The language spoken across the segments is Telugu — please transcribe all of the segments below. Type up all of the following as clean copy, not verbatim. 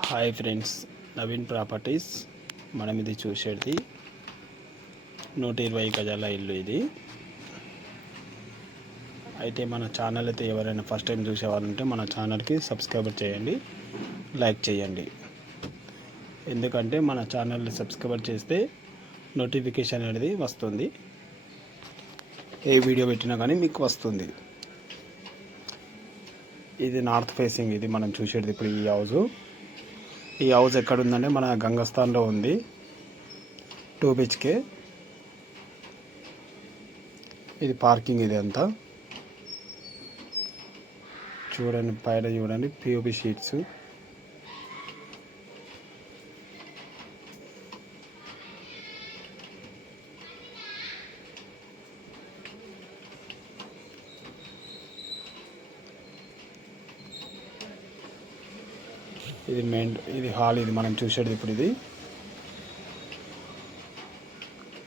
Hi friends, Naveen properties. మనం ఇది చూసేది 120 గజాల ఇల్లు. ఇది అయితే మన ఛానల్ అయితే ఎవరైనా ఫస్ట్ టైం చూసేవాళ్ళంటే మన ఛానల్కి సబ్స్క్రైబ్ చేయండి, లైక్ చేయండి. ఎందుకంటే మన ఛానల్ని సబ్స్క్రైబ్ చేస్తే నోటిఫికేషన్ అనేది వస్తుంది, ఏ వీడియో పెట్టినా కానీ మీకు వస్తుంది. ఇది నార్త్ ఫేసింగ్. ఇది మనం చూసేది ఇప్పుడు ఈ హౌస్ ఎక్కడ ఉందంటే మన గంగస్థాన్లో ఉంది, 2 BHK. ఇది పార్కింగ్. ఇది అంతా చూడండి, పైన చూడండి POP షీట్స్. ఇది హాల్. ఇది మనం చూసేది ఇప్పుడు ఇది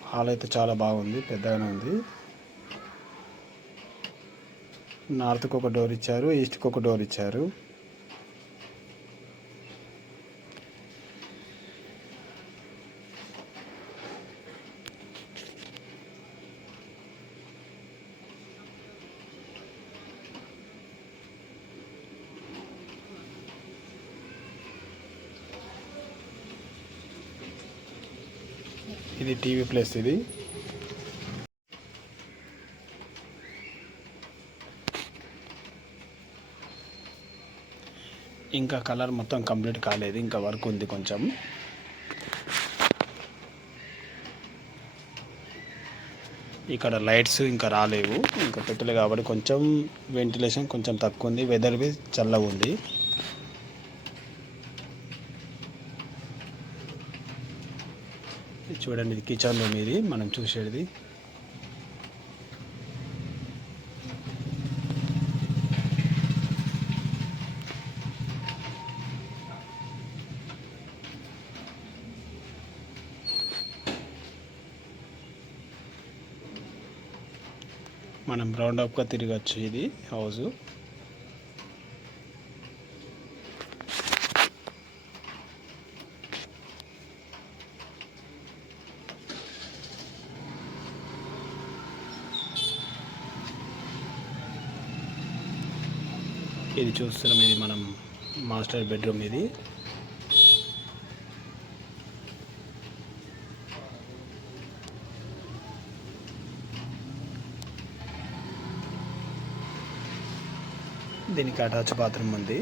హాల్ అయితే చాలా బాగుంది, పెద్దగానే ఉంది. నార్త్కి ఒక డోర్ ఇచ్చారు, ఈస్ట్కి ఒక డోర్ ఇచ్చారు. ఇది టీవీ ప్లేస్. ఇది ఇంకా కలర్ మొత్తం కంప్లీట్ కాలేదు, ఇంకా వర్క్ ఉంది కొంచెం. ఇక్కడ లైట్స్ ఇంకా రాలేవు, ఇంకా పెట్టలే కాబట్టి కొంచెం వెంటిలేషన్ కొంచెం తక్కువ ఉంది. వెదర్ బి చల్లగా ఉంది. చూడండి, ఇది కిచెన్ రూమ్. ఇది మనం చూసేది మనం రౌండ్ అప్గా తిరగచ్చు. ఇది హౌస్ ఇది చూస్తున్నాం. ఇది మనం మాస్టర్ బెడ్రూమ్. ఇది దీనికి అటాచ్ బాత్రూమ్ ఉంది.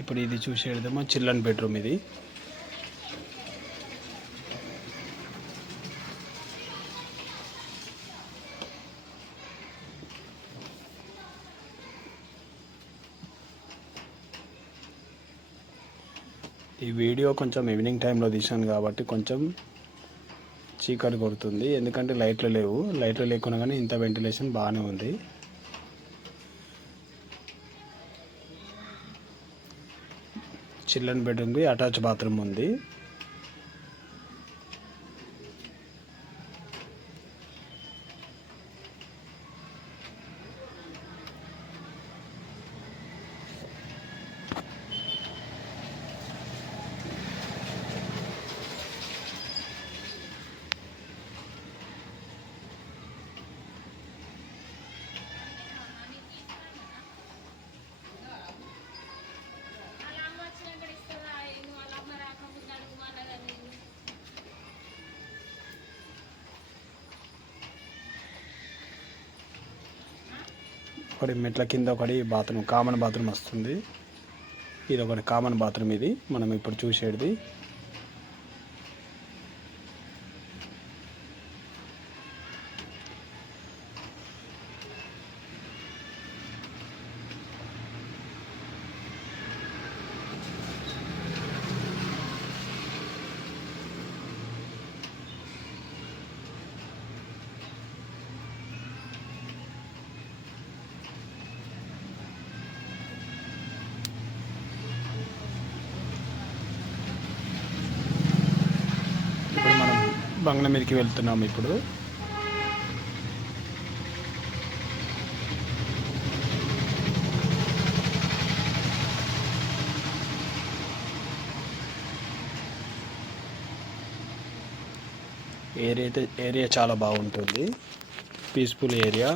ఇప్పుడు ఇది చూసేదేమో చిల్డ్రన్ బెడ్రూమ్. ఇది ఈ వీడియో కొంచెం ఈవినింగ్ టైంలో తీసాను కాబట్టి కొంచెం చీకటి కొడుతుంది, ఎందుకంటే లైట్లు లేవు. లైట్లు లేకున్నా కానీ ఇంత వెంటిలేషన్ బాగానే ఉంది. చిల్డ్రన్ బెడ్రూమ్కి అటాచ్ బాత్రూమ్ ఉంది. ఒకటి మెట్ల కింద ఒకటి బాత్రూమ్, కామన్ బాత్రూమ్ వస్తుంది. ఇది ఒకటి కామన్ బాత్రూమ్. ఇది మనం ఇప్పుడు చూసేది. బంగ్లా మీదకి వెళ్తున్నాము ఇప్పుడు. ఏరియా చాలా బాగుంటుంది, పీస్ఫుల్ ఏరియా.